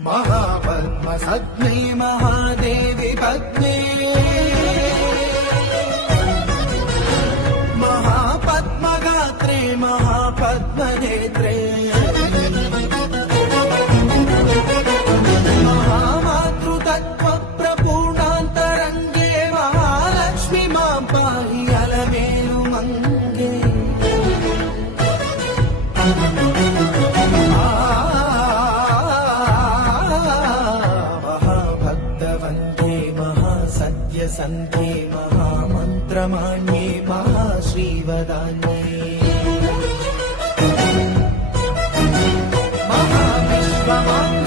महापद्मसग्ने महादेवी पद्मे महापद्मगात्रे महापद्मनेत्रे महामातृतत्त्वप्रपूर्णान्तरङ्गे महालक्ष्मी मां पाहि अलमेलु मङ्गे महाभक्तवन्ते महासत्यसन्ते महामन्त्रमान्ये महाश्रीवदान्ये महाविश्वमान्ये